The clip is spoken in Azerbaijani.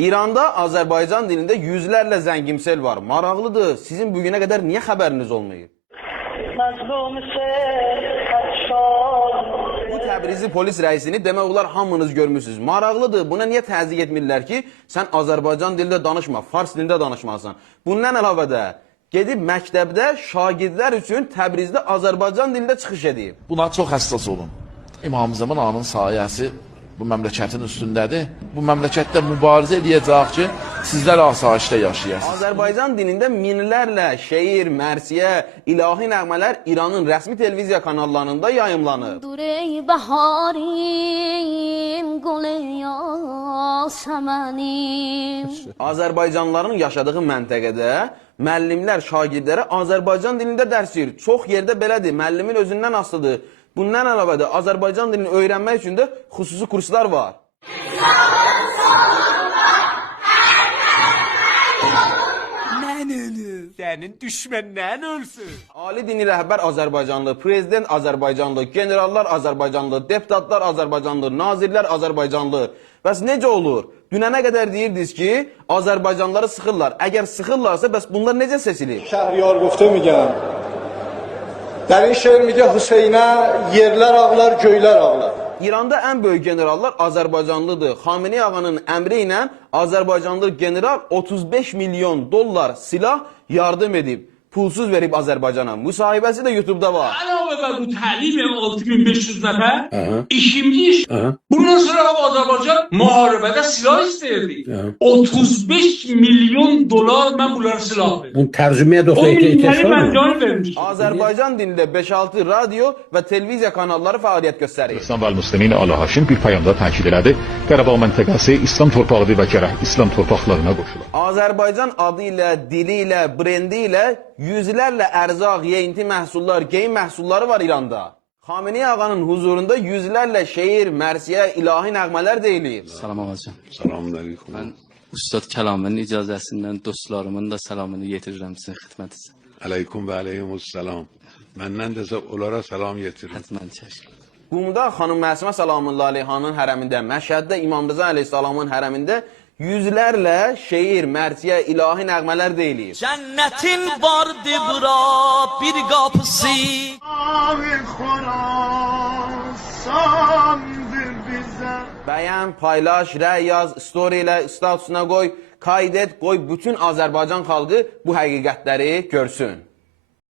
İranda Azərbaycan dilində yüzlərlə zəngimsel var. Maraqlıdır. Sizin bugüne qədər niyə xəbəriniz olmayıb? Bu Təbrizi polis rəisini demək olar hamınız görmüsünüz. Maraqlıdır. Buna niyə təzyiq etmirlər ki, sən Azərbaycan dilində danışma, fars dilində danışmalısan. Bundan əlavə də gedib məktəbdə şagirdlər üçün Təbrizdə Azərbaycan dilində çıxış edib. Buna çox həssas olun. İmam Zamanın sayəsi bu məmləkətin üstündədir. Bu məmləkətdə mübarizə edəcək ki, sizlər asayişdə yaşayasınız. Azərbaycan dilində minlərlə şeir, mərsiyə, ilahi nəğmələr İranın rəsmi televiziya kanallarında yayımlanır. Durey baharim, gole yasamanim. Azərbaycanlıların yaşadığı məntəqədə müəllimlər şagirdlərə Azərbaycan dilində dərs verir. Çox yerdə belədir, müəllimin özündən asılıdır. Bundan əlavə də Azərbaycan dilini öyrənmək üçün də xüsusi kurslar var. Mən ölüm, sənin düşməndən ölsün. Ali dini rəhbər Azərbaycanlı, prezident Azərbaycanlı, generallar Azərbaycanlı, deputatlar Azərbaycanlı, nazirlər Azərbaycanlı. Bəs necə olur? Dünənə qədər deyirdiniz ki, Azərbaycanlıları sıxırlar. Əgər sıxırlarsa, bəs bunlar necə seçilir? Şəhriyar gufte میگم. در این şeir میگه Hüseyin'e yerler ağlar, göyler ağlar. İranda ən böyük generallar Azərbaycanlıdır. Xamenei ağanın əmri ilə Azərbaycanlı general 35 milyon dollar silah yardım edib. Pulsuz verib Azərbaycana. Müsahibəsi də YouTube'da var. Əlavə və bu təlim 6500 nəfər. İkinci iş. Bundan sonra Azərbaycan müharibədə silah istəyirdi. 35 milyon dolar mən bunlara silah verdim. Bunu tərcüməyə də 10 ehtiyac milyonu var mən mı? can vermişdim. Azərbaycan dilində 5-6 radio və televiziya kanalları fəaliyyət göstərir. İslam və Müslimin Əli Haşim bir payamda təkid elədi. Qarabağ məntəqəsi İslam torpağıdır və gərək İslam torpaqlarına qoşulur. Azərbaycan adı ilə, dili ilə, brendi ilə yüzlərlə ərzaq, yeyinti məhsullar, geyim məhsulları var İranda. Xamenei ağanın huzurunda yüzlərlə şeir, mərsiyə, ilahi nəğmələr deyilir. Salam alacağım. Selamünaleyküm. Mən Üstad Kəlamın icazəsindən dostlarımın da salamını yetirirəm sizin xidmətinizə. Aleyküm və aleyhimussalam. Məndən də onlara salam yetirin. Hətmən çəşk. Qumda xanım Məsumə Salamullah Aleyhanın hərəmində, Məşhəddə İmam Rıza Əleyhissalamın hərəmində yüzlərlə şeir, mərsiyə, ilahi nəğmələr deyilir. Cənnetin vardı bura bir qapısı. Bəyən, paylaş, rəy yaz, story ilə statusuna qoy, kayd et, qoy bütün Azərbaycan xalqı bu həqiqətləri görsün.